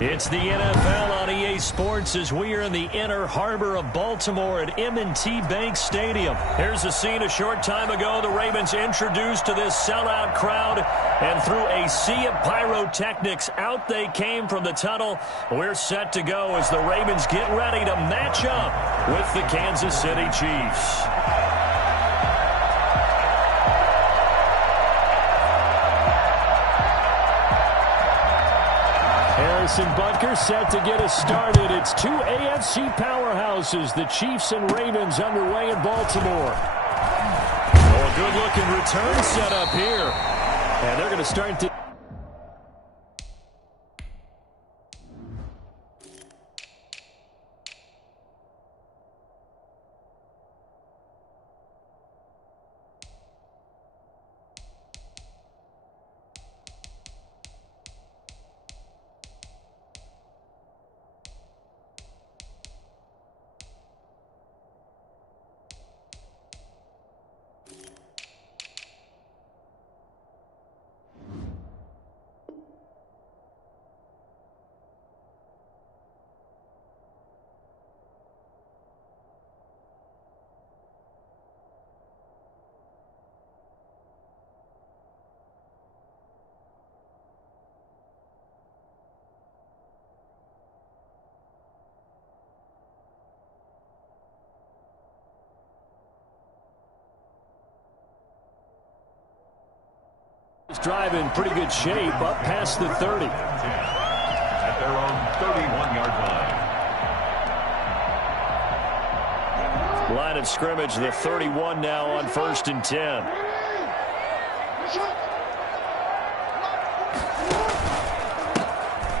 It's the NFL on EA Sports as we are in the inner harbor of Baltimore at M&T Bank Stadium. Here's a scene a short time ago. The Ravens introduced to this sellout crowd, and through a sea of pyrotechnics, out they came from the tunnel. We're set to go as the Ravens get ready to match up with the Kansas City Chiefs. Harrison Butker set to get us started. It's two AFC powerhouses, the Chiefs and Ravens, underway in Baltimore. Oh, a good-looking return set up here. And they're going to start to... drive in pretty good shape up past the 30. At their own 31-yard line. Line of scrimmage, the 31 now on 1st and 10.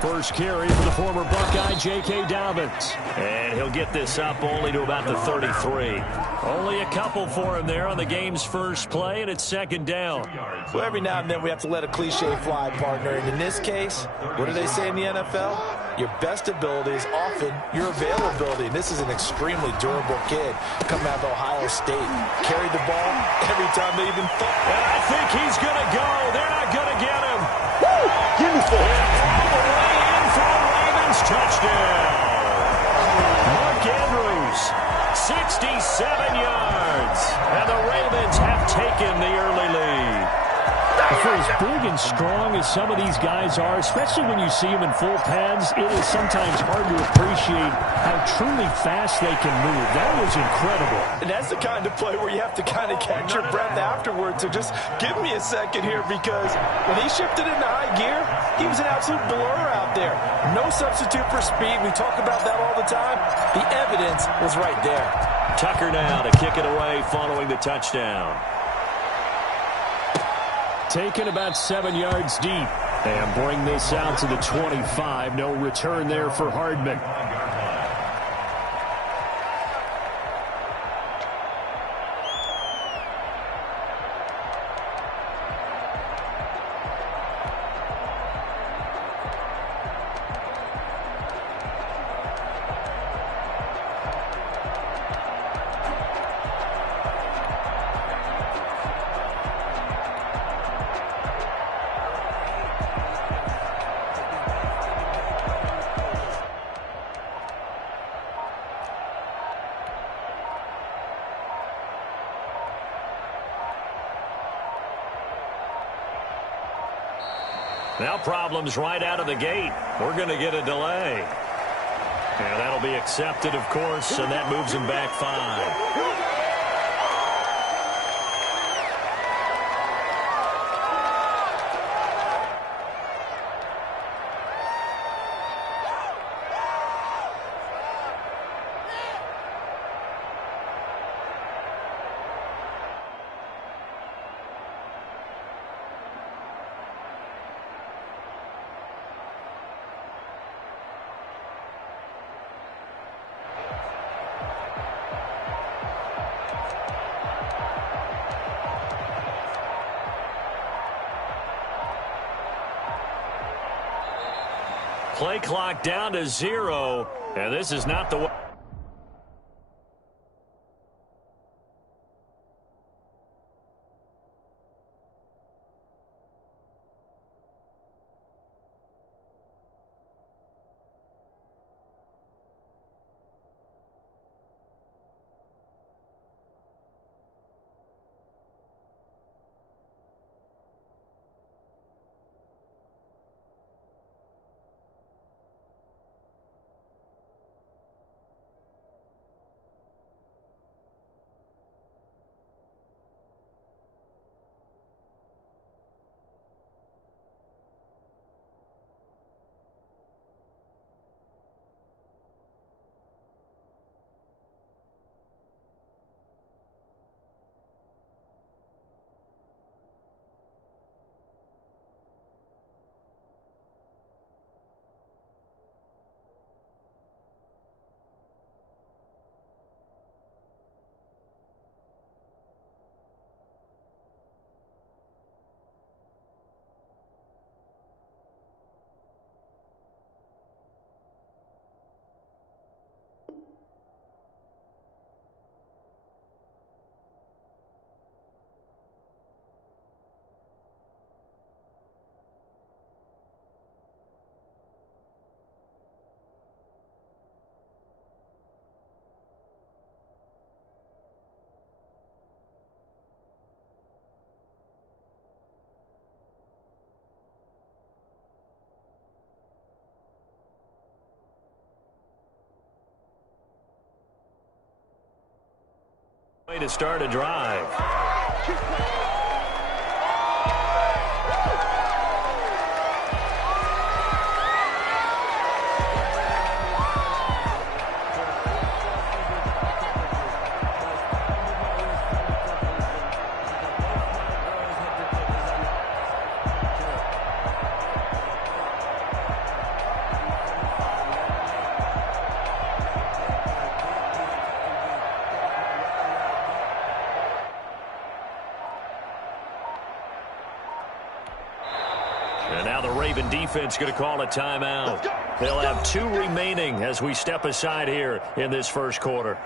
First carry for the former Buckeye, J.K. Dobbins. And he'll get this up only to about the 33. Only a couple for him there on the game's first play, and it's 2nd down. Well, every now and then we have to let a cliche fly, partner. And in this case, what do they say in the NFL? Your best ability is often your availability. And this is an extremely durable kid coming out of Ohio State. Carried the ball every time they even thought. And I think he's going to go. They're not going to get him. Woo! Give me 4. All the way in for a Ravens touchdown. Mark Andrews, 67 yards. And the Ravens have taken the early lead. For as big and strong as some of these guys are, especially when you see them in full pads, it is sometimes hard to appreciate how truly fast they can move. That was incredible. And that's the kind of play where you have to kind of catch your breath afterwards. So just give me a second here, because when he shifted into high gear, he was an absolute blur out there. No substitute for speed. We talk about that all the time. The evidence was right there. Tucker now to kick it away following the touchdown. Taken about 7 yards deep. And bring this out to the 25. No return there for Hardman. Now problems right out of the gate. We're going to get a delay. And that'll be accepted, of course, and that moves him back 5. Play clock down to 0, and this is not the way. Way to start a drive. And now the Raven defense going to call a timeout. They'll have 2 remaining as we step aside here in this first quarter.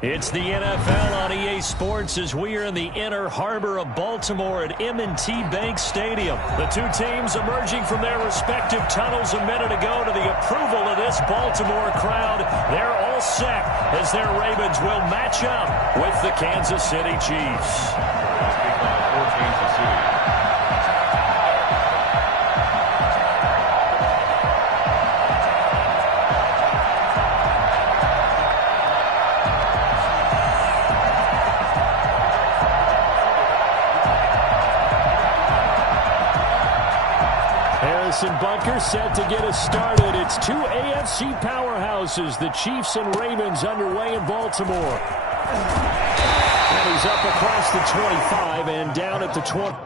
It's the NFL on EA Sports as we are in the inner harbor of Baltimore at M&T Bank Stadium. The two teams emerging from their respective tunnels a minute ago to the approval of this Baltimore crowd. They're all set as their Ravens will match up with the Kansas City Chiefs. Kansas City. And Bunker set to get us started. It's two AFC powerhouses, the Chiefs and Ravens, underway in Baltimore. And he's up across the 25 and down at the 20.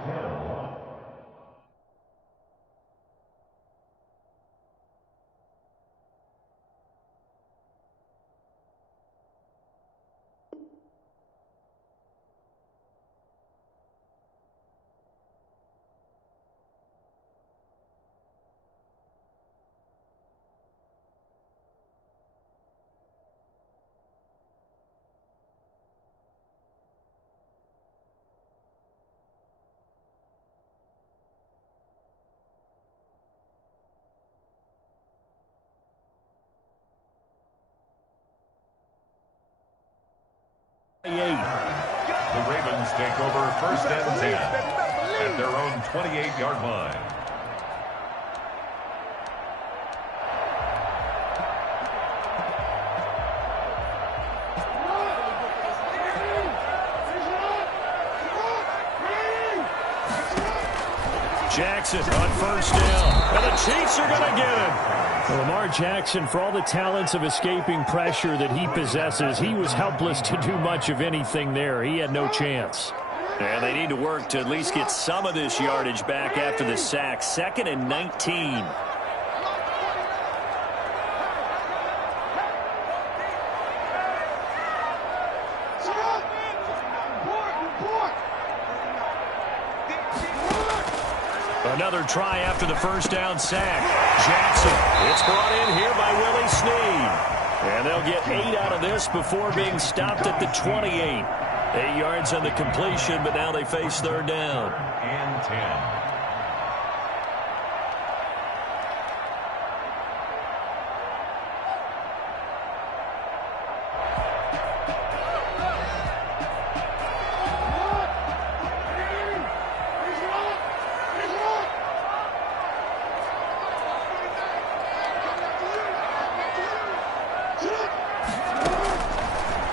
The Ravens take over first and 10 at their own 28-yard line. Jackson on first down. And the Chiefs are going to get him. Lamar Jackson, for all the talents of escaping pressure that he possesses, he was helpless to do much of anything there. He had no chance. And they need to work to at least get some of this yardage back after the sack. 2nd and 19. Another try after the first down sack. Jackson, it's brought in here by Willie Snead. And they'll get 8 out of this before being stopped at the 28. 8 yards on the completion, but now they face third down. And 10.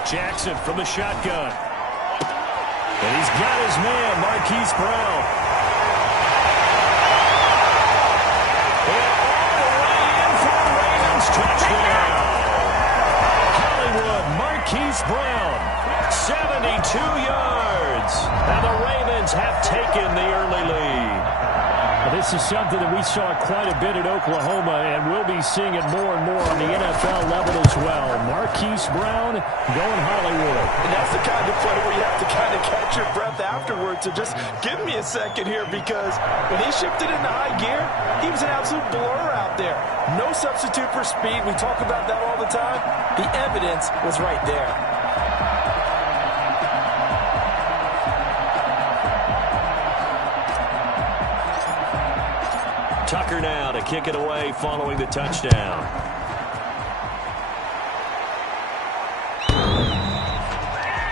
Jackson from the shotgun. And he's got his man, Marquise Brown. And all the way in for a Ravens touchdown. Hollywood, Marquise Brown, 72 yards. And the Ravens have taken the early lead. This is something that we saw quite a bit at Oklahoma, and we'll be seeing it more and more on the NFL level as well. Marquise Brown going Hollywood. And that's the kind of play where you have to kind of catch your breath afterwards. So just give me a second here, because when he shifted into high gear, he was an absolute blur out there. No substitute for speed. We talk about that all the time. The evidence was right there. Tucker now to kick it away following the touchdown.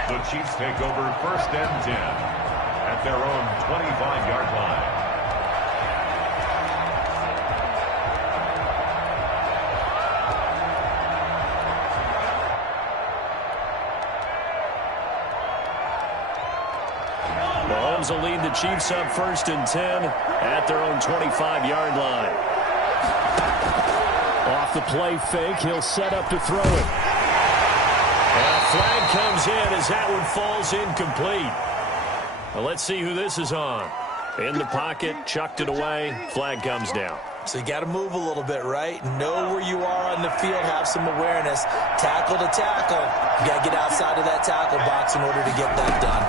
The Chiefs take over first and 10 at their own 25-yard line. Mahomes will lead the Chiefs up first and 10 at their own 25-yard line. Off the play fake, he'll set up to throw it. And a flag comes in as that one falls incomplete. Well, let's see who this is on. In the pocket, chucked it away, flag comes down. So you got to move a little bit, right? Know where you are on the field, have some awareness. Tackle to tackle. You got to get outside of that tackle box in order to get that done.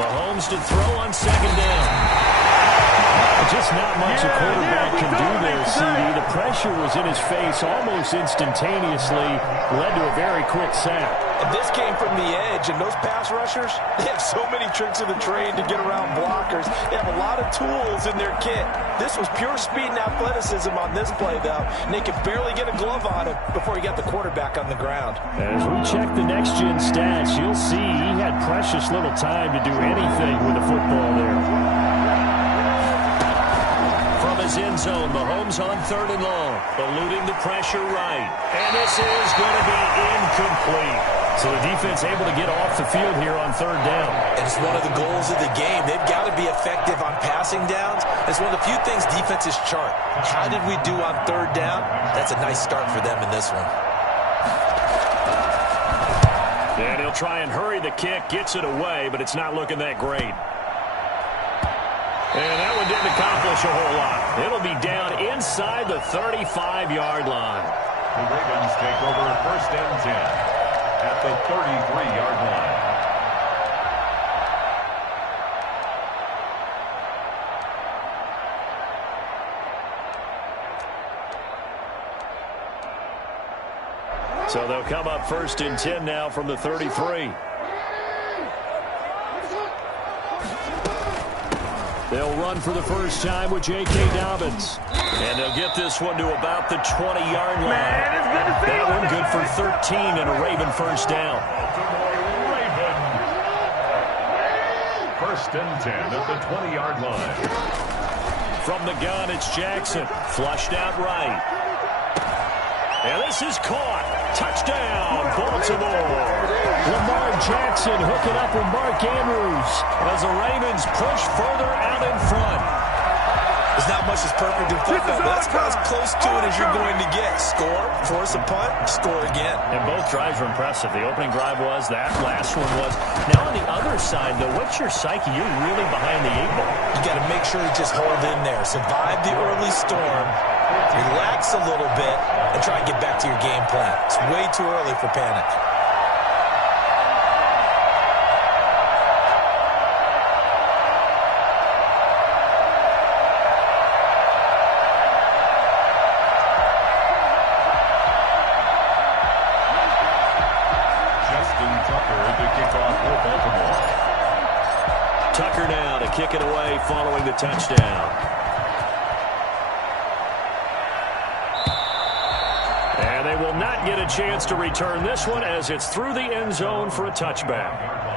Mahomes to throw on second down. Just not much a quarterback can do there, CD. The pressure was in his face almost instantaneously, led to a very quick sack. And this came from the edge, and those pass rushers, they have so many tricks of the trade to get around blockers. They have a lot of tools in their kit. This was pure speed and athleticism on this play, though, and they could barely get a glove on him before he got the quarterback on the ground. As we check the next-gen stats, you'll see he had precious little time to do anything with the football there. End zone, Mahomes on 3rd and long, eluding the pressure right. And this is going to be incomplete. So the defense able to get off the field here on 3rd down. And it's one of the goals of the game. They've got to be effective on passing downs. It's one of the few things defenses chart. How did we do on 3rd down? That's a nice start for them in this one. And he'll try and hurry the kick, gets it away, but it's not looking that great. And that one didn't accomplish a whole lot. It'll be down inside the 35-yard line. The Ravens take over 1st and 10 at the 33-yard line. So they'll come up 1st and 10 now from the 33. They'll run for the first time with J.K. Dobbins. And they'll get this one to about the 20-yard line. That one good for 13 and a Raven first down. Raven. 1st and 10 at the 20-yard line. From the gun, it's Jackson. Flushed out right. And this is caught. Touchdown, Baltimore. Lamar Jackson hooking up with Mark Andrews as the Ravens push further out in front. There's not much that's perfect in football, but that's about as close to it as you're going to get. Score, force a punt, score again. And both drives were impressive. The opening drive was, that last one was. Now on the other side, though, what's your psyche? You're really behind the 8 ball. You got to make sure you just hold in there. Survive the early storm, relax a little bit, and try and get back to your game plan. It's way too early for panic. Tucker now to kick it away following the touchdown. And they will not get a chance to return this one as it's through the end zone for a touchback.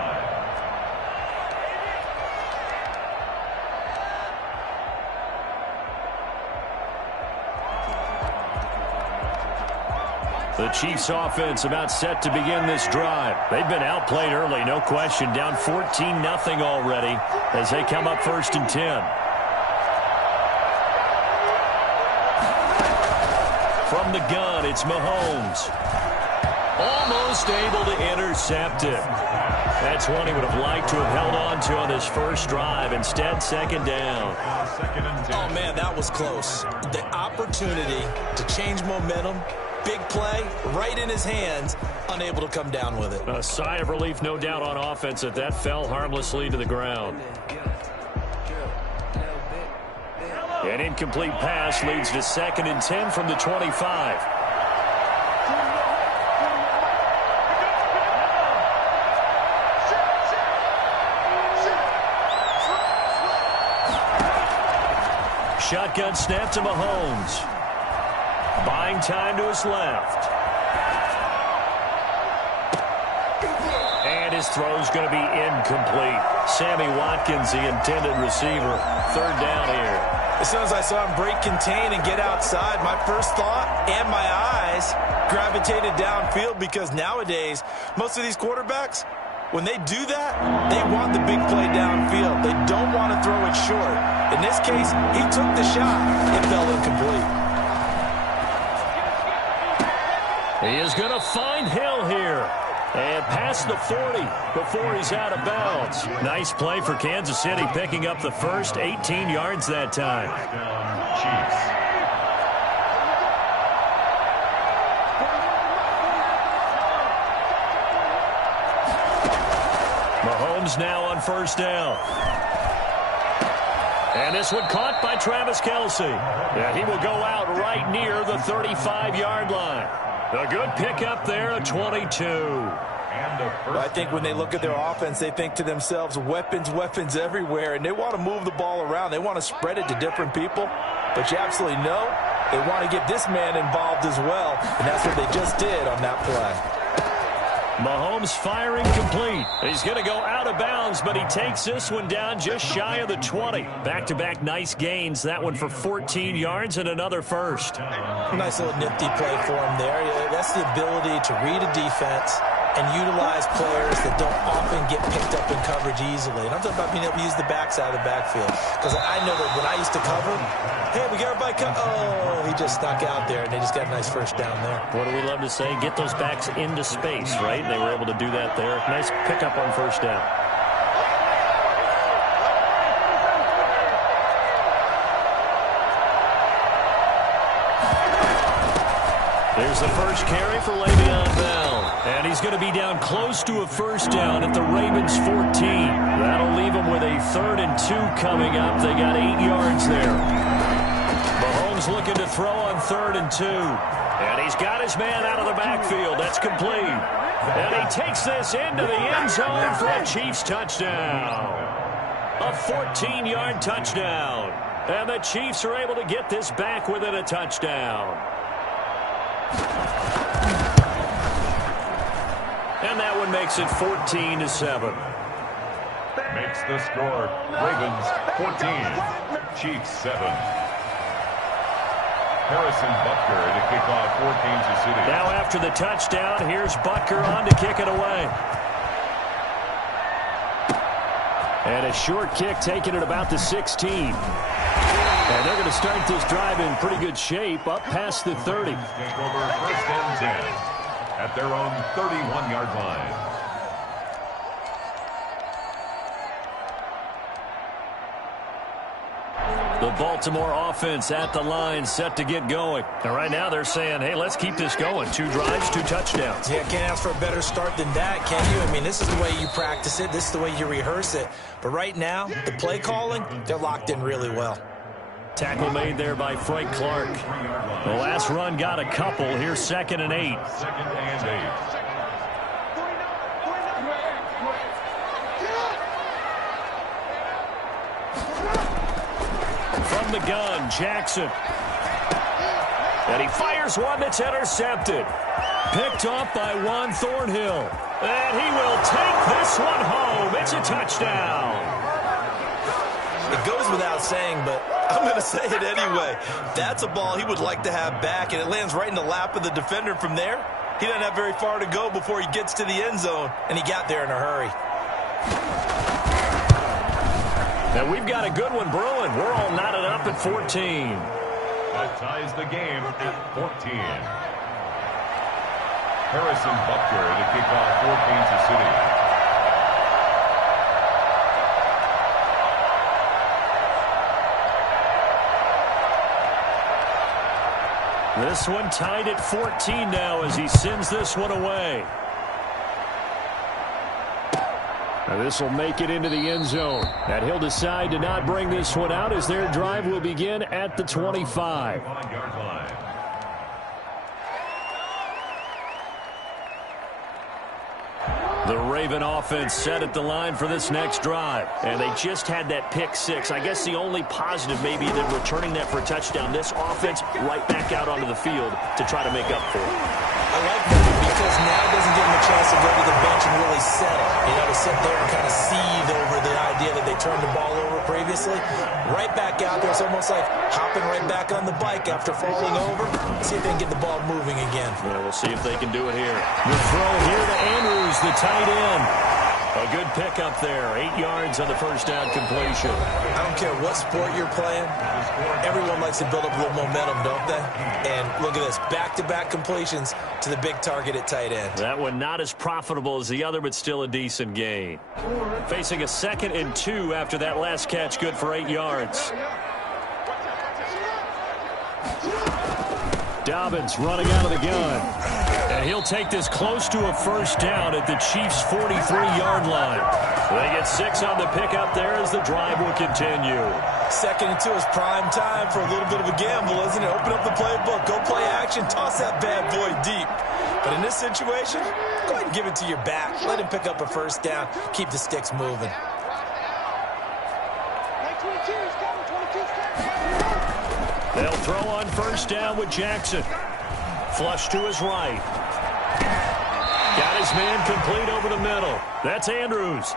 The Chiefs offense about set to begin this drive. They've been outplayed early, no question. Down 14-0 already as they come up 1st and 10. From the gun, it's Mahomes. Almost able to intercept it. That's one he would have liked to have held on to on his first drive. Instead, 2nd down. Oh, man, that was close. The opportunity to change momentum. Big play, right in his hands, unable to come down with it. A sigh of relief, no doubt, on offense that that fell harmlessly to the ground. An incomplete pass leads to 2nd and 10 from the 25. Shotgun snap to Mahomes. Buying time to his left. And his throw's going to be incomplete. Sammy Watkins, the intended receiver. 3rd down here. As soon as I saw him break contain and get outside, my first thought and my eyes gravitated downfield, because nowadays, most of these quarterbacks, when they do that, they want the big play downfield. They don't want to throw it short. In this case, he took the shot. It fell incomplete. He is going to find Hill here. And past the 40 before he's out of bounds. Nice play for Kansas City, picking up the first 18 yards that time. Mahomes now on 1st down. And this one caught by Travis Kelce. And he will go out right near the 35-yard line. A good pickup there, a 22. Well, I think when they look at their offense, they think to themselves, weapons, weapons everywhere, and they want to move the ball around. They want to spread it to different people, but you absolutely know they want to get this man involved as well, and that's what they just did on that play. Mahomes firing complete. He's going to go out of bounds, but he takes this one down just shy of the 20. Back-to-back nice gains. That one for 14 yards and another first. Nice little nifty play for him there. That's the ability to read a defense and utilize players that don't often get picked up in coverage easily. And I'm talking about being able to use the backside of the backfield. Because I know that when I used to cover, hey, we got everybody cover. Oh, he just snuck out there, and they just got a nice first down there. What do we love to say? Get those backs into space, right? They were able to do that there. Nice pickup on first down. There's the first carry for Le'Veon Bell. And he's going to be down close to a first down at the Ravens 14. That'll leave him with a 3rd and 2 coming up. They got 8 yards there. Mahomes looking to throw on 3rd and 2. And he's got his man out of the backfield. That's complete. And he takes this into the end zone for a Chiefs touchdown. A 14-yard touchdown. And the Chiefs are able to get this back within a touchdown. And that one makes it 14-7. Makes the score Ravens 14, Chiefs 7. Harrison Butker to kick off for Kansas City. Now after the touchdown, here's Butker on to kick it away. And a short kick taken at about the 16. And they're going to start this drive in pretty good shape up past the 30. Take over 1st and 10 at their own 31-yard line. The Baltimore offense at the line, set to get going. And right now they're saying, hey, let's keep this going. 2 drives, 2 touchdowns. Yeah, can't ask for a better start than that, can you? I mean, this is the way you practice it. This is the way you rehearse it. But right now, the play calling, they're locked in really well. Tackle made there by Frank Clark. The last run got a couple. Here's 2nd and 8. 2nd and 8. From the gun, Jackson. And he fires one that's intercepted. Picked off by Juan Thornhill. And he will take this one home. It's a touchdown. It goes without saying, but I'm going to say it anyway. That's a ball he would like to have back, and it lands right in the lap of the defender from there. He doesn't have very far to go before he gets to the end zone, and he got there in a hurry. And we've got a good one brewing. We're all knotted up at 14. That ties the game at 14. Harrison Butker to kick off for Kansas City. This one tied at 14 now as he sends this one away. Now this will make it into the end zone. And he'll decide to not bring this one out as their drive will begin at the 25. The Raven offense set at the line for this next drive. And they just had that pick 6. I guess the only positive maybe them returning that for a touchdown. This offense right back out onto the field to try to make up for it. I like that because now it doesn't give them a chance to go to the bench and really settle. You know, to sit there and kind of seethe over the idea that they turned the ball over previously. Right back out there. It's almost like hopping right back on the bike after falling over. See if they can get the ball moving again. Well, we'll see if they can do it here. The throw here to Andrews, the tight end. A good pickup there. 8 yards on the first down completion. I don't care what sport you're playing. Everyone likes to build up a little momentum, don't they? And look at this. Back-to-back completions to the big target at tight end. That one not as profitable as the other, but still a decent gain. Facing a 2nd and 2 after that last catch. Good for 8 yards. Dobbins running out of the gun. And And he'll take this close to a first down at the Chiefs' 43-yard line. They get 6 on the pickup there as the drive will continue. 2nd and 2 is prime time for a little bit of a gamble, isn't it? Open up the playbook, go play action, toss that bad boy deep. But in this situation, go ahead and give it to your back. Let him pick up a first down, keep the sticks moving. They'll throw on first down with Jackson. Flush to his right. Got his man complete over the middle. That's Andrews.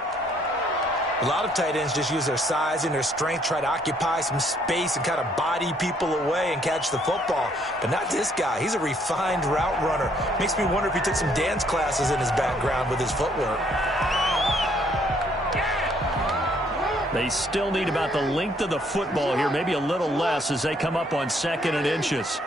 A lot of tight ends just use their size and their strength, try to occupy some space and kind of body people away and catch the football. But not this guy. He's a refined route runner. Makes me wonder if he took some dance classes in his background with his footwork. They still need about the length of the football here, maybe a little less as they come up on 2nd and inches.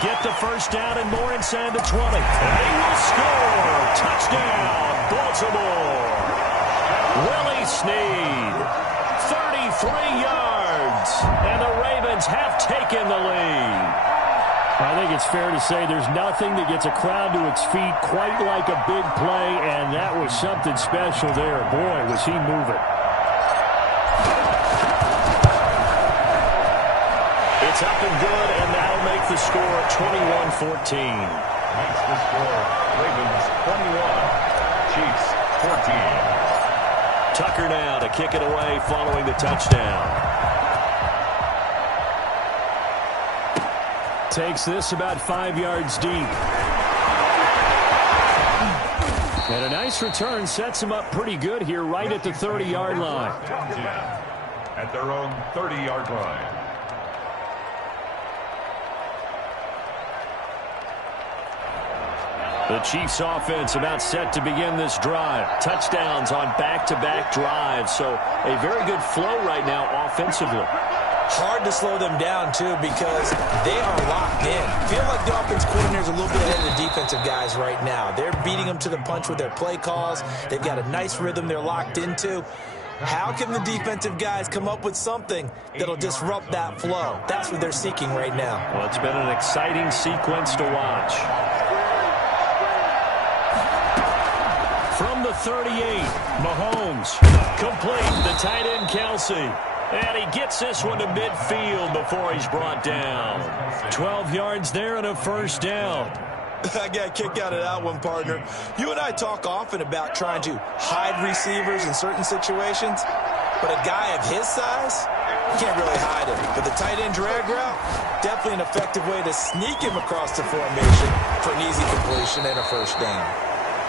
Get the first down and more inside the 20. And they will score. Touchdown, Baltimore. Willie Snead, 33 yards. And the Ravens have taken the lead. I think it's fair to say there's nothing that gets a crowd to its feet quite like a big play, and that was something special there. Boy, was he moving. It's up and good, and that'll make the score 21-14. Makes the score Ravens 21, Chiefs 14. Tucker now to kick it away following the touchdown. Takes this about 5 yards deep. And a nice return sets him up pretty good here right at the 30-yard line. At their own 30-yard line. The Chiefs offense about set to begin this drive. Touchdowns on back-to-back drives. So a very good flow right now offensively. Hard to slow them down, too, because they are locked in. Feel like the offense coordinator's a little bit ahead of the defensive guys right now. They're beating them to the punch with their play calls. They've got a nice rhythm they're locked into. How can the defensive guys come up with something that'll disrupt that flow? That's what they're seeking right now. Well, it's been an exciting sequence to watch. From the 38, Mahomes, complete the tight end Kelsey. And he gets this one to midfield before he's brought down. 12 yards there and a first down. I got a kick out of that one, partner. You and I talk often about trying to hide receivers in certain situations, but a guy of his size, you can't really hide him. But the tight end drag route, definitely an effective way to sneak him across the formation for an easy completion and a first down.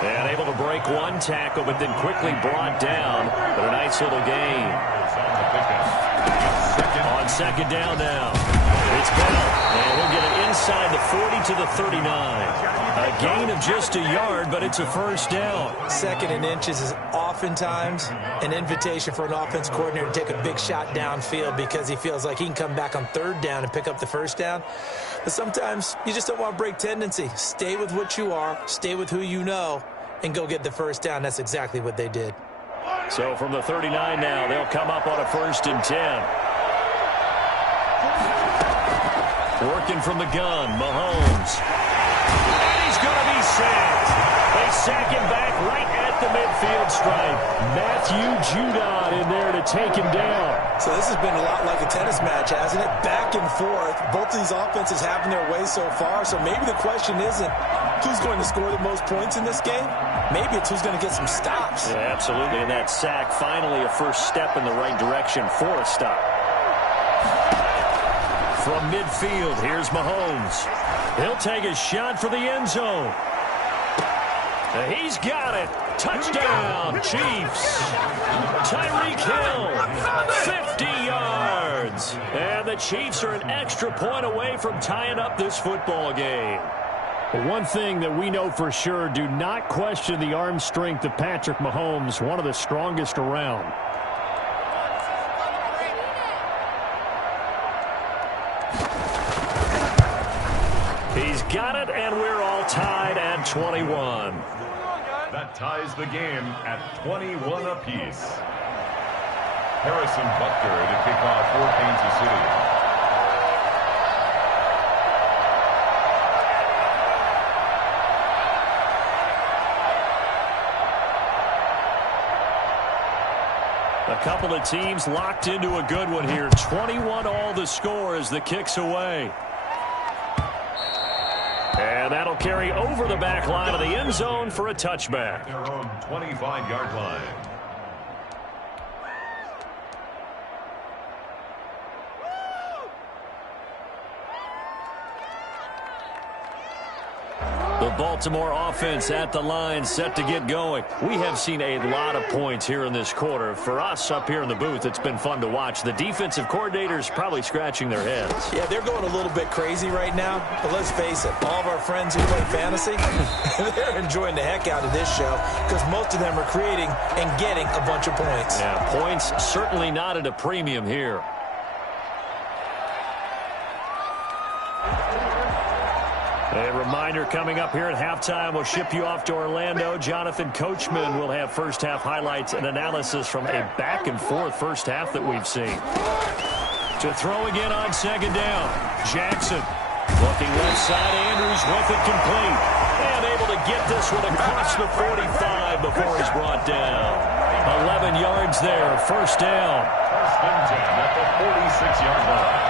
And able to break one tackle, but then quickly brought down. But a nice little gain. On 2nd down now. It's Bell. And he'll get it inside the 40 to the 39. A gain of just a yard, but it's a first down. 2nd and inches is oftentimes an invitation for an offense coordinator to take a big shot downfield because he feels like he can come back on 3rd down and pick up the first down. But sometimes you just don't want to break tendency. Stay with what you are, stay with who you know, and go get the first down. That's exactly what they did. So from the 39 now, they'll come up on a 1st and 10. Working from the gun, Mahomes. And he's going to be sacked. They sack him back right at the midfield stripe. Matthew Judon in there to take him down. So this has been a lot like a tennis match, hasn't it? Back and forth. Both of these offenses having their way so far. So maybe the question isn't who's going to score the most points in this game. Maybe it's who's going to get some stops. Yeah, absolutely. And that sack, finally a first step in the right direction for a stop. From midfield, here's Mahomes. He'll take a shot for the end zone. He's got it. Touchdown, Chiefs. Tyreek Hill, 50 yards. And the Chiefs are an extra point away from tying up this football game. But one thing that we know for sure, do not question the arm strength of Patrick Mahomes, one of the strongest around. He's got it, and we're all tied at 21. That ties the game at 21 apiece. Harrison Butker to kick off for Kansas City. A couple of teams locked into a good one here. 21 all the score as the kick's away. And that'll carry over the back line of the end zone for a touchback. Their own 25-yard line. The Baltimore offense at the line, set to get going. We have seen a lot of points here in this quarter. For us up here in the booth, it's been fun to watch. The defensive coordinators probably scratching their heads. Yeah, they're going a little bit crazy right now. But let's face it, all of our friends who play fantasy, they're enjoying the heck out of this show because most of them are creating and getting a bunch of points. Yeah, points certainly not at a premium here. A reminder coming up here at halftime, we'll ship you off to Orlando. Jonathan Coachman will have first-half highlights and analysis from a back-and-forth first half that we've seen. To throw again on second down. Jackson looking left side. Andrews with it complete. And able to get this one across the 45 before he's brought down. 11 yards there, first down. First and 10 at the 46-yard line.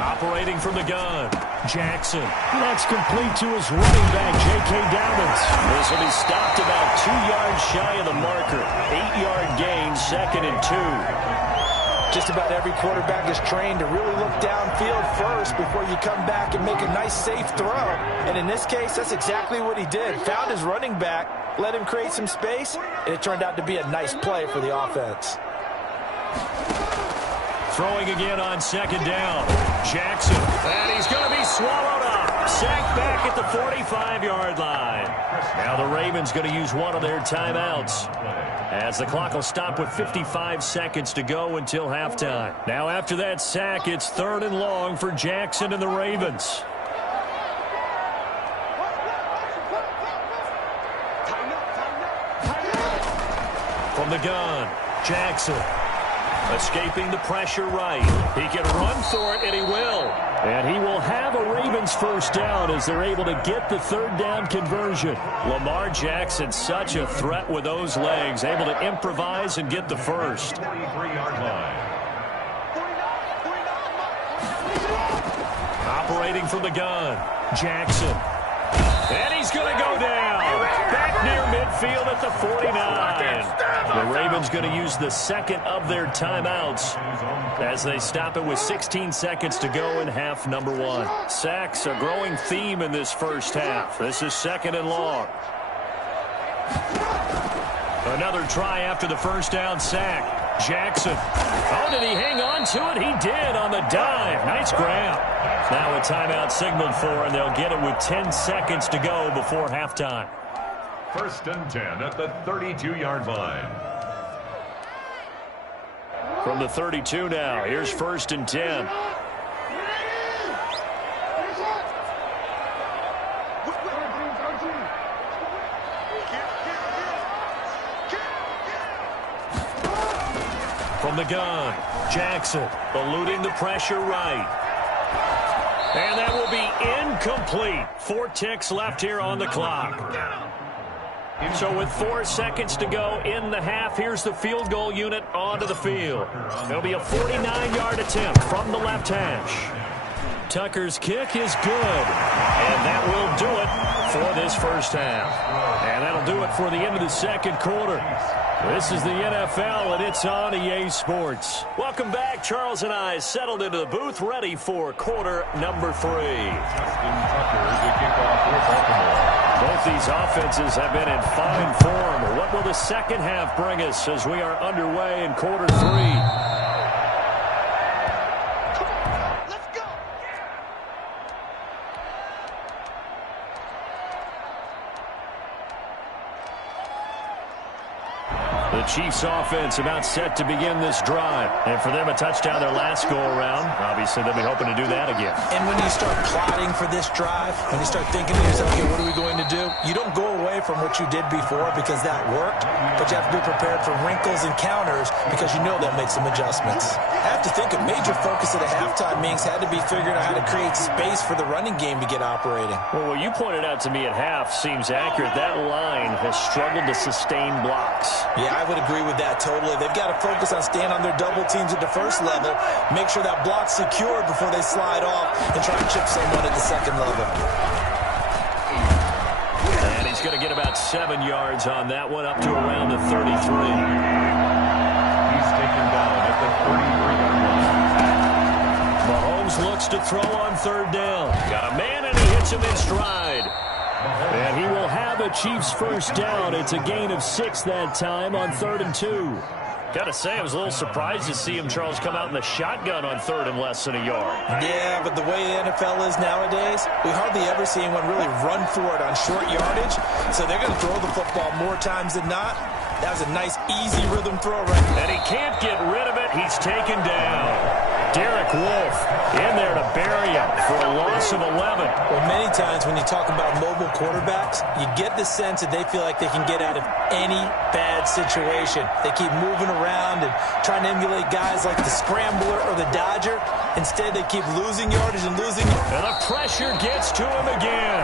Operating from the gun, Jackson. That's complete to his running back, J.K. Dobbins. This will be stopped about 2 yards shy of the marker. 8-yard gain, second and 2. Just about every quarterback is trained to really look downfield first before you come back and make a nice, safe throw. And in this case, that's exactly what he did. Found his running back, let him create some space, and it turned out to be a nice play for the offense. Throwing again on second down. Jackson. And he's going to be swallowed up. Sacked back at the 45-yard line. Now the Ravens going to use one of their timeouts, as the clock will stop with 55 seconds to go until halftime. Now after that sack, it's third and long for Jackson and the Ravens. From the gun, Jackson. Escaping the pressure right. He can run for it, and he will. And he will have a Ravens first down as they're able to get the third down conversion. Lamar Jackson, such a threat with those legs, able to improvise and get the first. 43-yard line. Operating from the gun, Jackson. And he's going to go down. Back near midfield at the 49. The Ravens going to use the second of their timeouts as they stop it with 16 seconds to go in half number one. Sacks, a growing theme in this first half. This is second and long. Another try after the first down sack. Jackson. Oh, did he hang on to it? He did on the dive. Nice grab. Now a timeout signaled for, and they'll get it with 10 seconds to go before halftime. First and 10 at the 32-yard line. From the 32 now, here's first and 10. From the gun, Jackson eluding the pressure right. And that will be incomplete. 4 ticks left here on the clock. So with 4 seconds to go in the half, here's the field goal unit onto the field. There'll be a 49-yard attempt from the left hash. Tucker's kick is good, and that will do it for this first half. And that'll do it for the end of the second quarter. This is the NFL, and it's on EA Sports. Welcome back. Charles and I settled into the booth, ready for quarter number 3. Justin Tucker to kick off for Baltimore. Both these offenses have been in fine form. What will the second half bring us as we are underway in quarter 3? The Chiefs offense about set to begin this drive. And for them, a touchdown their last go-around. Obviously, they'll be hoping to do that again. And when you start plotting for this drive, when you start thinking to yourself, okay, what are we going to do? You don't go away from what you did before because that worked, but you have to be prepared for wrinkles and counters because you know they'll make some adjustments. I have to think a major focus at a halftime means had to be figuring out how to create space for the running game to get operating. Well, what you pointed out to me at half seems accurate. That line has struggled to sustain blocks. Yeah, I would agree with that totally. They've got to focus on staying on their double teams at the first level, make sure that block's secured before they slide off and try and chip someone at the second level. And he's going to get about 7 yards on that one, up to around the 33. He's taken down at the 33-yard line. Mahomes looks to throw on third down. Got a man, and he hits him in stride. And he will have a Chiefs first down. It's a gain of 6 that time on 3rd and 2. Got to say, I was a little surprised to see him, Charles, come out in the shotgun on 3rd and less than a yard. Yeah, but the way the NFL is nowadays, we hardly ever see anyone really run for it on short yardage. So they're going to throw the football more times than not. That was a nice, easy rhythm throw right there. And he can't get rid of it. He's taken down. Derek Wolfe in there to bury him for a loss of 11. Well, many times when you talk about mobile quarterbacks, you get the sense that they feel like they can get out of any bad situation. They keep moving around and trying to emulate guys like the Scrambler or the Dodger. Instead, they keep losing yardage and losing. And the pressure gets to him again.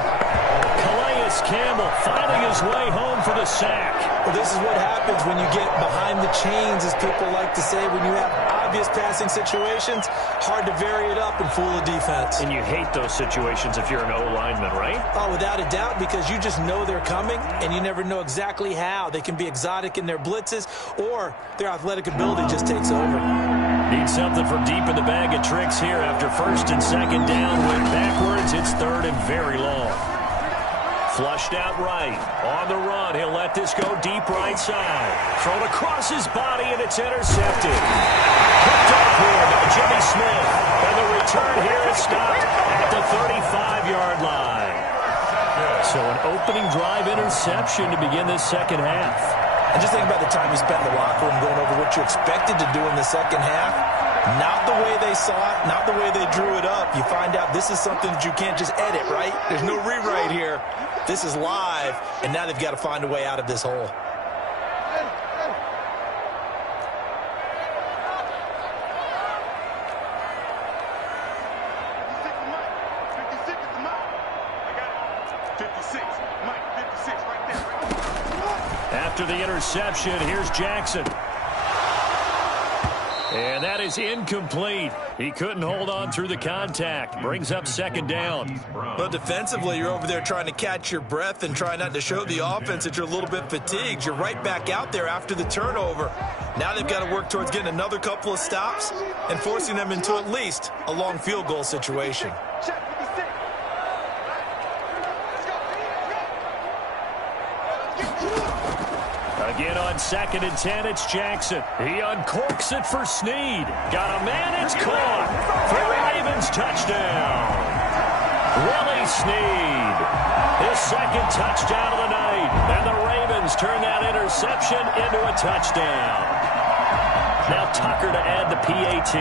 Calais Campbell finding his way home for the sack. Well, this is what happens when you get behind the chains, as people like to say, when you have obvious passing situations, hard to vary it up and fool a defense. And you hate those situations if you're an O-lineman, right? Oh, without a doubt, because you just know they're coming, and you never know exactly how. They can be exotic in their blitzes, or their athletic ability just takes over. Need something from deep in the bag of tricks here after 1st and 2nd down. Went backwards. It's 3rd and very long. Flushed out right. On the run. He'll let this go deep right side. Thrown across his body, and it's intercepted. Picked up here by Jimmy Smith. And the return here is stopped at the 35-yard line. So an opening drive interception to begin this second half. And just think about the time you spent in the locker room going over what you expected to do in the second half. Not the way they saw it, not the way they drew it up. You find out this is something that you can't just edit, right? There's no rewrite here. This is live, and now they've got to find a way out of this hole. After the interception, here's Jackson. And that is incomplete. He couldn't hold on through the contact. Brings up 2nd down. But defensively, you're over there trying to catch your breath and try not to show the offense that you're a little bit fatigued. You're right back out there after the turnover. Now they've got to work towards getting another couple of stops and forcing them into at least a long field goal situation. Again on 2nd and 10, it's Jackson. He uncorks it for Snead. Got a man, it's caught for the Ravens touchdown. Willie Snead, his 2nd touchdown of the night. And the Ravens turn that interception into a touchdown. Now Tucker to add the PAT.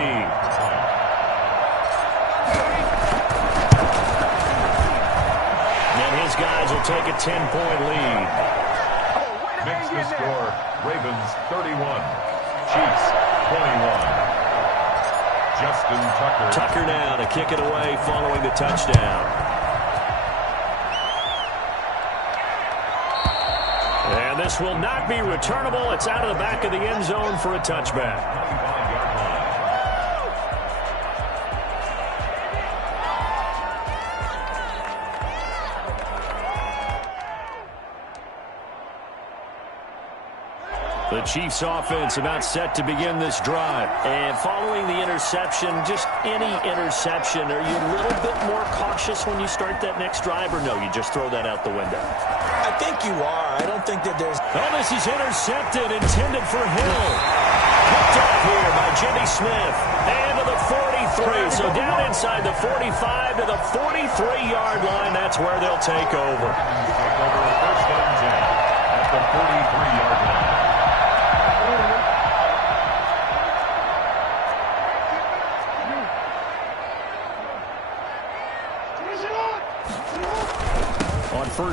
And his guys will take a 10-point lead. Makes the score Ravens 31, Chiefs 21. Justin Tucker. Tucker now to kick it away following the touchdown. And this will not be returnable. It's out of the back of the end zone for a touchback. The Chiefs offense about set to begin this drive. And following the interception, just any interception, are you a little bit more cautious when you start that next drive, or no, you just throw that out the window? I think you are. I don't think that there's... Oh, this is intercepted, intended for Hill. Picked up here by Jimmy Smith. And to the 43. So down inside the 45 to the 43-yard line. That's where they'll take over. Take over 1st and 10 at the 43-yard line.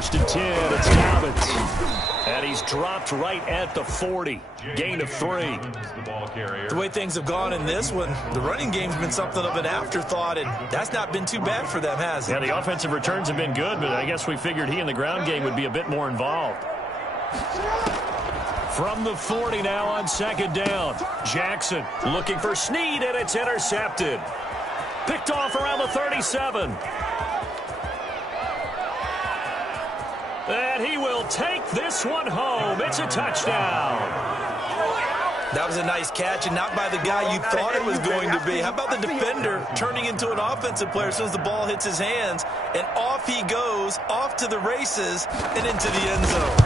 1st and 10. It's Dobbins. And he's dropped right at the 40. Gain of 3. The way things have gone in this one, the running game's been something of an afterthought, and that's not been too bad for them, has it? Yeah, the offensive returns have been good, but I guess we figured he in the ground game would be a bit more involved. From the 40 now on 2nd down. Jackson looking for Snead, and it's intercepted. Picked off around the 37. And he will take this one home. It's a touchdown. That was a nice catch, and not by the guy you thought it was going to be. How about the defender turning into an offensive player as soon as the ball hits his hands, and off he goes, off to the races, and into the end zone.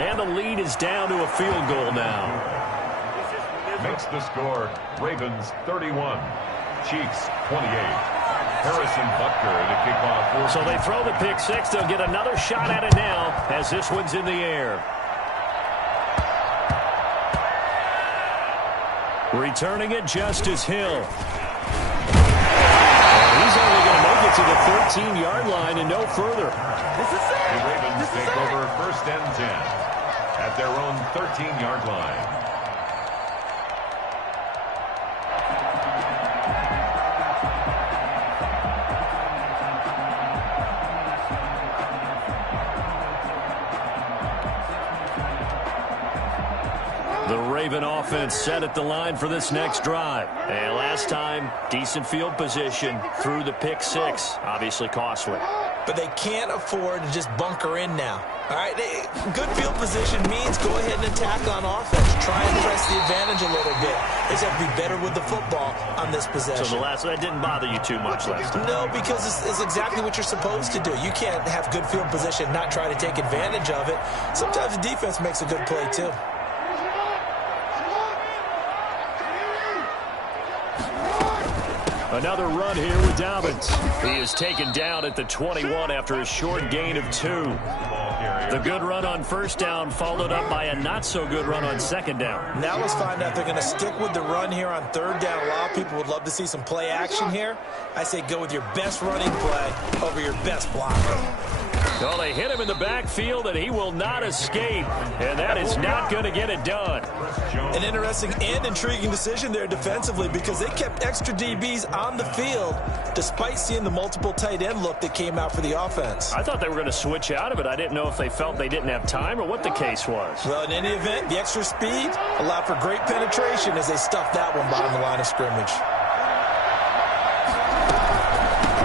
And the lead is down to a field goal now. Makes the score Ravens 31, Chiefs 28. Harrison Butker to kick off. So they throw the pick six. They'll get another shot at it now as this one's in the air. Returning it, Justice Hill. And he's only going to make it to the 13-yard line and no further. The Ravens take over 1st and 10 at their own 13-yard line. The Raven offense set at the line for this next drive. And last time, decent field position through the pick six. Obviously costly. But they can't afford to just bunker in now. All right, good field position means go ahead and attack on offense. Try and press the advantage a little bit. They just have to be better with the football on this possession. So that didn't bother you too much last time? No, because it's exactly what you're supposed to do. You can't have good field position, not try to take advantage of it. Sometimes the defense makes a good play, too. Another run here with Dobbins. He is taken down at the 21 after a short gain of 2. The good run on 1st down followed up by a not-so-good run on 2nd down. Now let's find out they're going to stick with the run here on 3rd down. A lot of people would love to see some play action here. I say go with your best running play over your best blocker. Well, they hit him in the backfield, and he will not escape. And that is not going to get it done. An interesting and intriguing decision there defensively because they kept extra DBs on the field despite seeing the multiple tight end look that came out for the offense. I thought they were going to switch out of it. I didn't know if they felt they didn't have time or what the case was. Well, in any event, the extra speed allowed for great penetration as they stuffed that one behind the line of scrimmage.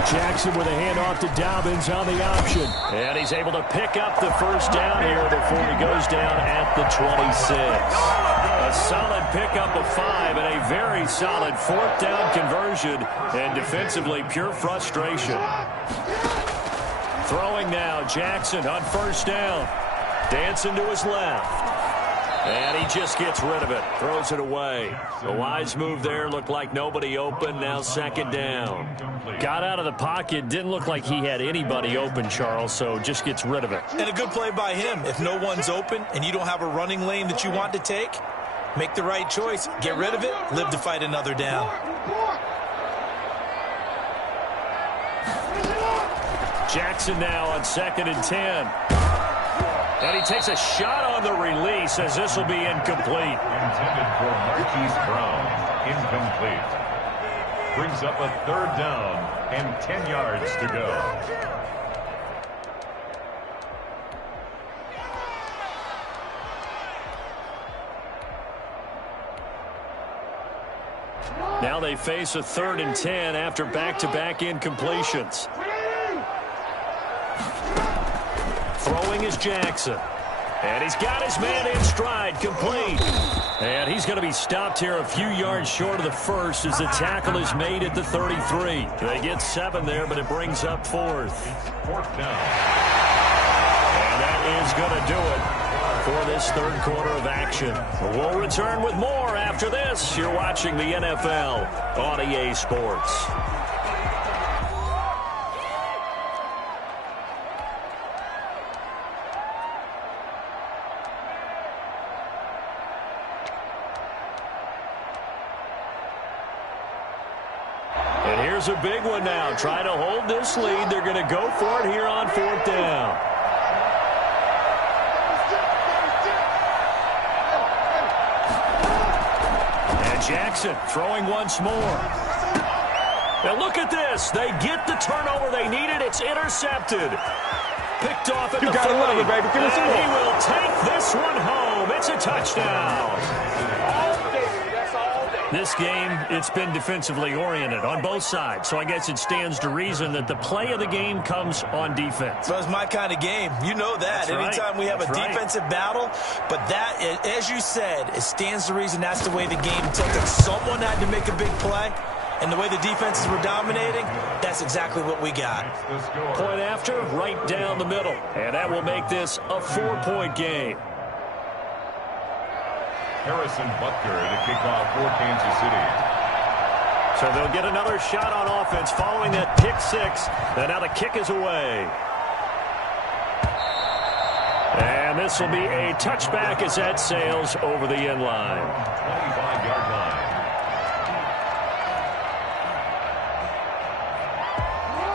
Jackson with a handoff to Dobbins on the option. And he's able to pick up the 1st down here before he goes down at the 26. A solid pickup of 5 and a very solid 4th down conversion. And defensively, pure frustration. Throwing now, Jackson on 1st down. Dancing to his left. And he just gets rid of it. Throws it away. A wise move there. Looked like nobody open. Now 2nd down. Got out of the pocket. Didn't look like he had anybody open, Charles, so just gets rid of it. And a good play by him. If no one's open and you don't have a running lane that you want to take, make the right choice. Get rid of it. Live to fight another down. Jackson now on 2nd and 10. And he takes a shot on the release as this will be incomplete. Intended for Marquise Brown. Incomplete. Brings up a 3rd down and 10 yards to go. Now they face a 3rd and 10 after back-to-back incompletions. Throwing is Jackson. And he's got his man in stride, complete. And he's going to be stopped here a few yards short of the 1st as the tackle is made at the 33. They get 7 there, but it brings up 4th. 4th down. And that is going to do it for this 3rd quarter of action. We'll return with more after this. You're watching the NFL on EA Sports. Here's a big one now. Trying to hold this lead. They're going to go for it here on 4th down. And Jackson throwing once more. Now look at this. They get the turnover they needed. It's intercepted. Picked off at the 40. Love it, baby. Give us And he will take this one home. It's a touchdown. This game, it's been defensively oriented on both sides, so I guess it stands to reason that the play of the game comes on defense. Well, it's my kind of game. You know that. That's right. Anytime we have a defensive battle, but that, as you said, it stands to reason that's the way the game tilted. Someone had to make a big play, and the way the defenses were dominating, that's exactly what we got. Point after, right down the middle, and that will make this a 4-point game. Harrison Butker to kick off for Kansas City. So they'll get another shot on offense following that pick six. And now the kick is away. And this will be a touchback as that sails over the end line. 25-yard line.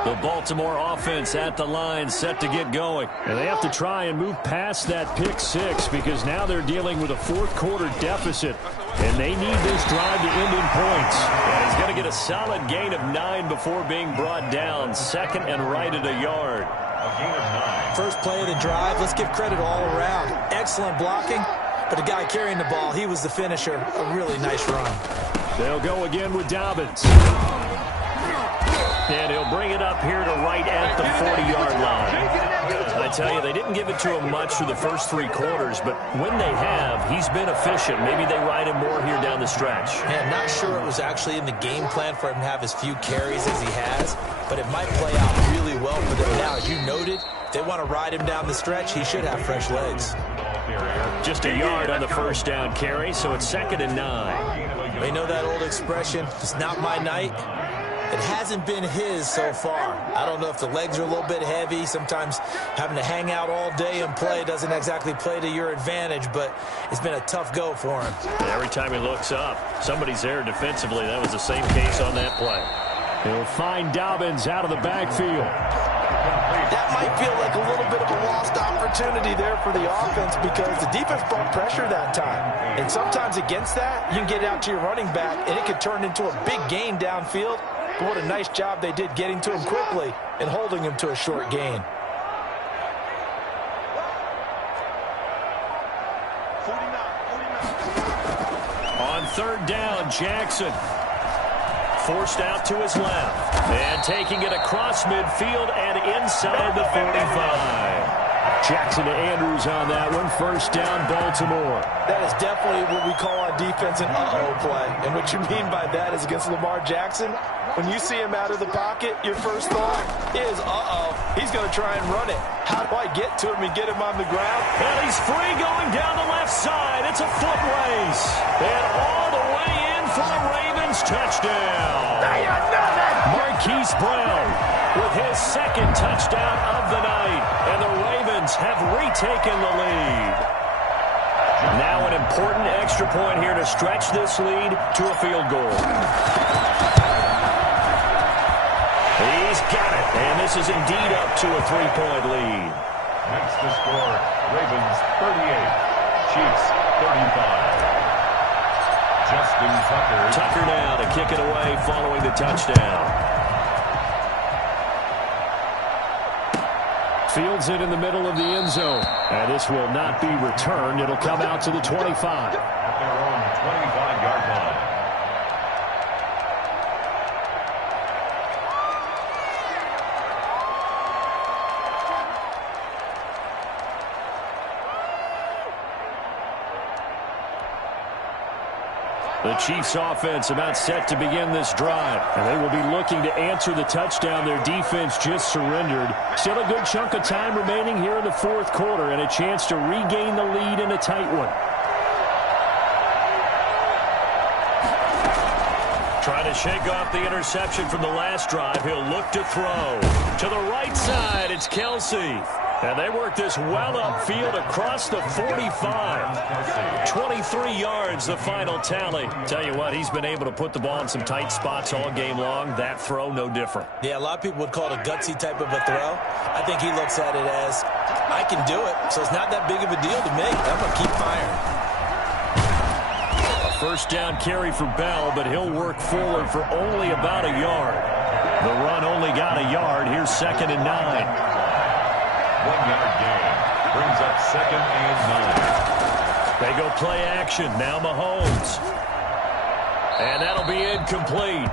The Baltimore offense at the line, set to get going. And they have to try and move past that pick six because now they're dealing with a fourth-quarter deficit. And they need this drive to end in points. And he's going to get a solid gain of 9 before being brought down. Second and right at a yard. A gain of 9. First play of the drive, let's give credit all around. Excellent blocking, but the guy carrying the ball, he was the finisher. A really nice run. They'll go again with Dobbins. And he'll bring it up here to right at the 40-yard line. I tell you, they didn't give it to him much through the first 3 quarters, but when they have, he's been efficient. Maybe they ride him more here down the stretch. Yeah, not sure it was actually in the game plan for him to have as few carries as he has, but it might play out really well for them now. As you noted, if they want to ride him down the stretch, he should have fresh legs. Just a yard on the first down carry, so it's 2nd and 9. They know that old expression, it's not my night. It hasn't been his so far. I don't know if the legs are a little bit heavy. Sometimes having to hang out all day and play doesn't exactly play to your advantage, but it's been a tough go for him. Every time he looks up, somebody's there defensively. That was the same case on that play. He'll find Dobbins out of the backfield. That might feel like a little bit of a lost opportunity there for the offense because the defense brought pressure that time. And sometimes against that, you can get out to your running back, and it could turn into a big gain downfield. But what a nice job they did getting to him quickly and holding him to a short gain. On 3rd down, Jackson forced out to his left. And taking it across midfield and inside the 45. Jackson to Andrews on that one. 1st down, Baltimore. That is definitely what we call on defense an uh-oh play. And what you mean by that is against Lamar Jackson, when you see him out of the pocket, your first thought is, uh-oh, he's going to try and run it. How do I get to him and get him on the ground? And he's free going down the left side. It's a foot race. And all the way in for the Ravens touchdown. Marquise Brown with his 2nd touchdown of the night. And the Ravens have retaken the lead. Now an important extra point here to stretch this lead to a field goal. He's got it, and this is indeed up to a 3-point lead. That's the score. Ravens 38, Chiefs 35. Justin Tucker. Tucker now to kick it away following the touchdown. Fields it in the middle of the end zone. And this will not be returned. It'll come out to the 25. At their own 25-yard line. The Chiefs offense about set to begin this drive. And they will be looking to answer the touchdown their defense just surrendered. Still a good chunk of time remaining here in the 4th quarter and a chance to regain the lead in a tight one. Trying to shake off the interception from the last drive. He'll look to throw. To the right side, it's Kelsey. And they work this well upfield across the 45. 23 yards, the final tally. Tell you what, he's been able to put the ball in some tight spots all game long. That throw, no different. Yeah, a lot of people would call it a gutsy type of a throw. I think he looks at it as, I can do it, so it's not that big of a deal to me. I'm going to keep firing. A first down carry for Bell, but he'll work forward for only about a yard. The run only got a yard. Here's 2nd and 9. 1-yard gain. Brings up 2nd and 9. They go play action. Now Mahomes. And that'll be incomplete.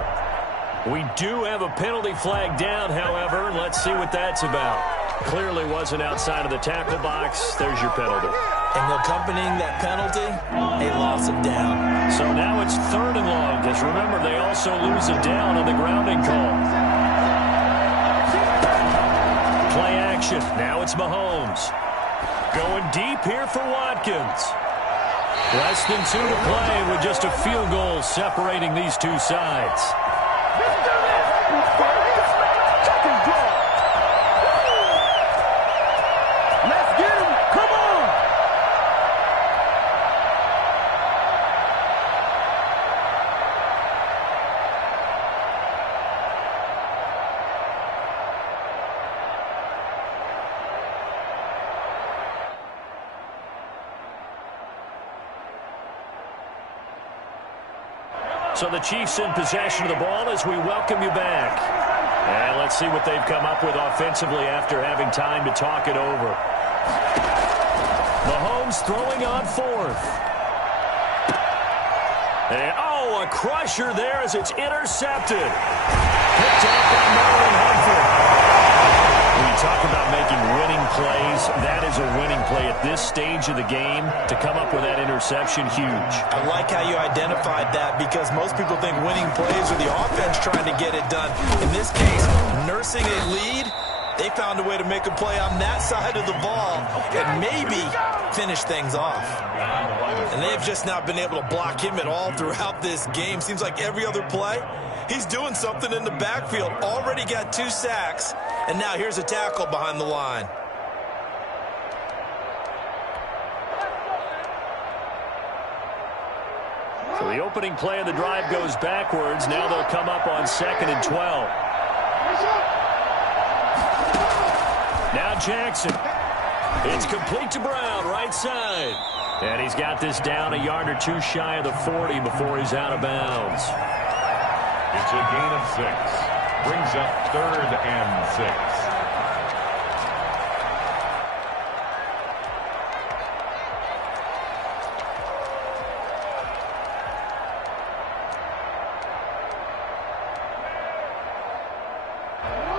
We do have a penalty flag down, however. Let's see what that's about. Clearly wasn't outside of the tackle box. There's your penalty. And accompanying that penalty, a loss of down. So now it's 3rd and long, because remember, they also lose a down on the grounding call. Play action. Now it's Mahomes. Going deep here for Watkins. Less than 2 to play with just a field goal separating these two sides. Let's get him. Come on. So the Chiefs in possession of the ball as we welcome you back. And let's see what they've come up with offensively after having time to talk it over. Mahomes throwing on 4th. And, oh, a crusher there as it's intercepted. Picked off by Marlon Humphrey. When you talk about making winning plays, that is a winning play at this stage of the game. To come up with that interception, huge. I like how you identified that because most people think winning plays are the offense trying to get it done. In this case, nursing a lead, they found a way to make a play on that side of the ball and maybe finish things off. And they've just not been able to block him at all throughout this game. Seems like every other play, he's doing something in the backfield. Already got 2 sacks, and now here's a tackle behind the line. So the opening play of the drive goes backwards. Now they'll come up on 2nd and 12. Now Jackson. It's complete to Brown, right side. And he's got this down a yard or 2 shy of the 40 before he's out of bounds. It's a gain of 6. Brings up 3rd and 6.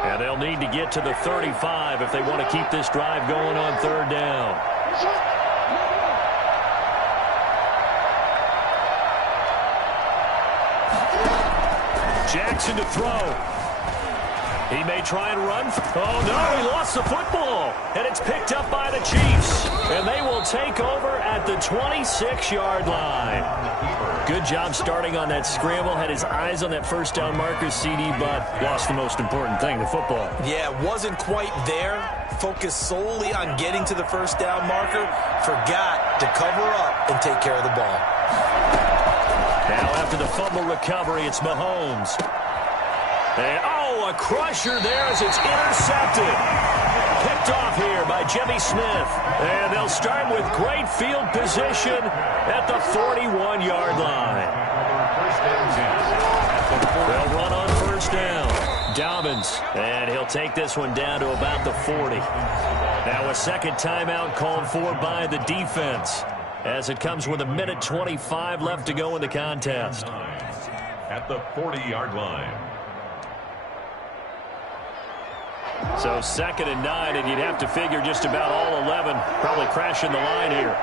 And they'll need to get to the 35 if they want to keep this drive going on 3rd down. Jackson to throw. He may try and run. Oh, no, he lost the football. And it's picked up by the Chiefs. And they will take over at the 26-yard line. Good job starting on that scramble. Had his eyes on that first down marker, CD, but lost the most important thing, the football. Yeah, wasn't quite there. Focused solely on getting to the first down marker. Forgot to cover up and take care of the ball. Now after the fumble recovery, it's Mahomes. And, oh, a crusher there as it's intercepted. Picked off here by Jimmy Smith. And they'll start with great field position at the 41-yard line. They'll run on first down. Dobbins, and he'll take this one down to about the 40. Now a second timeout called for by the defense as it comes with 1:25 left to go in the contest. At the 40-yard line. So 2nd and 9, and you'd have to figure just about all 11 probably crashing the line here.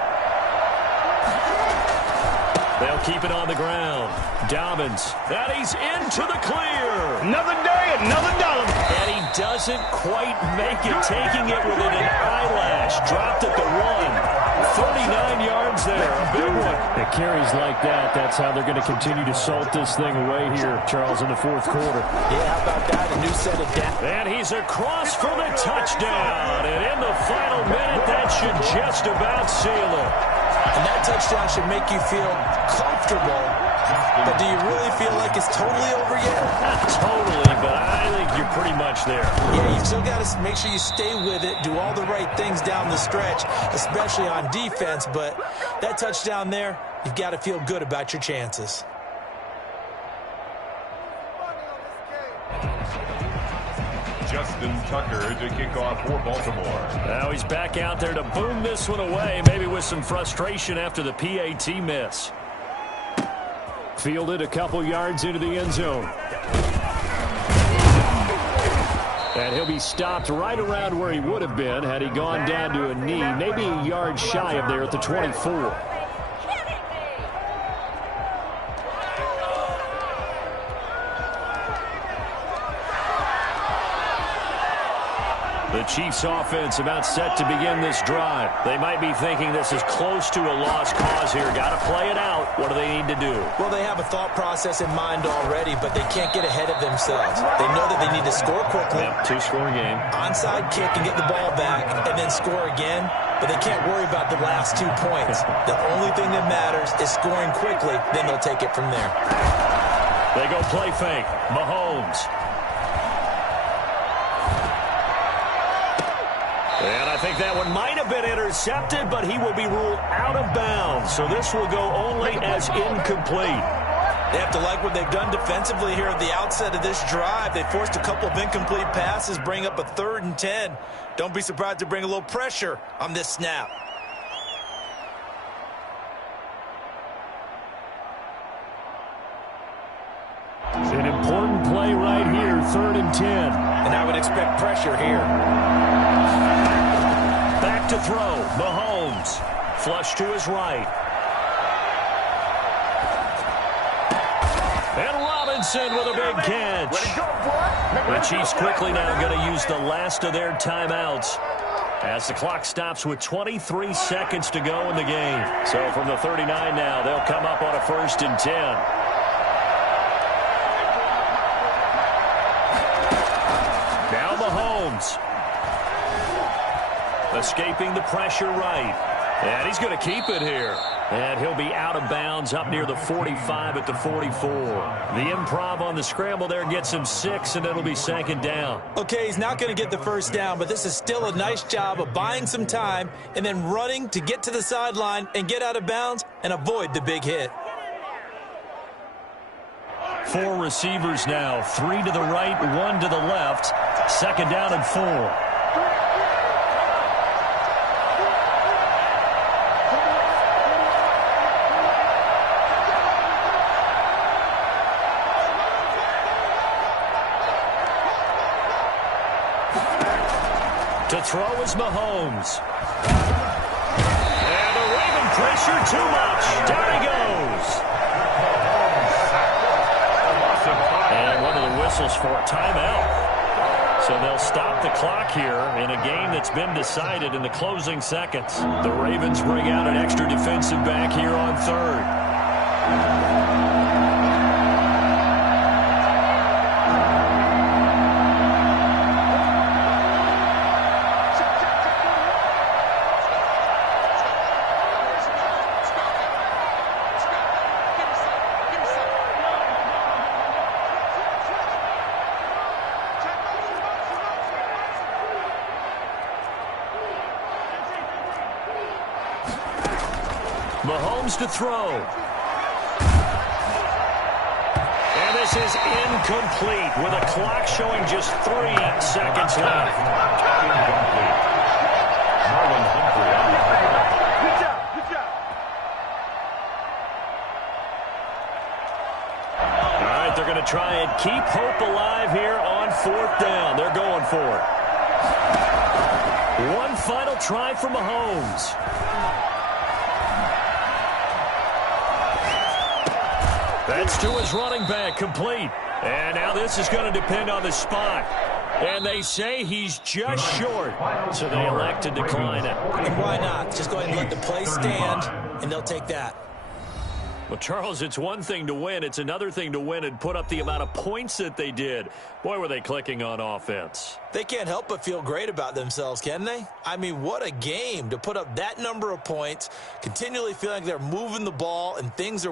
They'll keep it on the ground. Dobbins, and he's into the clear. Another day, another dollar. And he doesn't quite make it, taking it within an eyelash. Dropped at the 1. 39 yards there, a big one. It carries like that. That's how they're going to continue to salt this thing away here, Charles, in the fourth quarter. Yeah, how about that? A new set of down. And he's across for the touchdown. And in the final minute, that should just about seal it. And that touchdown should make you feel comfortable. But do you really feel like it's totally over yet? Not totally, but I think you're pretty much there. Yeah, you still got to make sure you stay with it, do all the right things down the stretch, especially on defense. But that touchdown there, you've got to feel good about your chances. Justin Tucker to kick off for Baltimore. Now he's back out there to boom this one away, maybe with some frustration after the PAT miss. Fielded a couple yards into the end zone. And he'll be stopped right around where he would have been had he gone down to a knee, maybe a yard shy of there at the 24. The Chiefs offense about set to begin this drive. They might be thinking this is close to a lost cause here. Got to play it out. What do they need to do? Well, they have a thought process in mind already, but they can't get ahead of themselves. They know that they need to score quickly. Yep, two-score game. Onside kick and get the ball back and then score again. But they can't worry about the last 2 points. The only thing that matters is scoring quickly. Then they'll take it from there. They go play fake. Mahomes. And I think that one might have been intercepted, but he will be ruled out of bounds. So this will go only as incomplete. They have to like what they've done defensively here at the outset of this drive. They forced a couple of incomplete passes, bring up a 3rd and 10. Don't be surprised to bring a little pressure on this snap. An important play right here, 3rd and 10. And I would expect pressure here. Back to throw. Mahomes. Flush to his right. And Robinson with a big catch. The Chiefs quickly now going to use the last of their timeouts as the clock stops with 23 seconds to go in the game. So from the 39 now, they'll come up on a 1st and 10. Now Mahomes. Escaping the pressure right. And he's going to keep it here. And he'll be out of bounds up near the 45 at the 44. The improv on the scramble there gets him 6, and it'll be 2nd down. Okay, he's not going to get the 1st down, but this is still a nice job of buying some time and then running to get to the sideline and get out of bounds and avoid the big hit. 4 receivers now, 3 to the right, 1 to the left. 2nd down and 4. To throw is Mahomes. And the Raven pressure too much. Down he goes. And one of the whistles for a timeout. So they'll stop the clock here in a game that's been decided in the closing seconds. The Ravens bring out an extra defensive back here on 3rd. Mahomes to throw. And this is incomplete with a clock showing just 3 seconds left. All right, they're going to try and keep hope alive here on 4th down. They're going for it. One final try for Mahomes. That's to his running back, complete. And now this is going to depend on the spot. And they say he's just short, so they elect to decline it. And why not? Just go ahead and let the play stand, and they'll take that. Well, Charles, it's one thing to win. It's another thing to win and put up the amount of points that they did. Boy, were they clicking on offense. They can't help but feel great about themselves, can they? I mean, what a game to put up that number of points, continually feeling like they're moving the ball and things are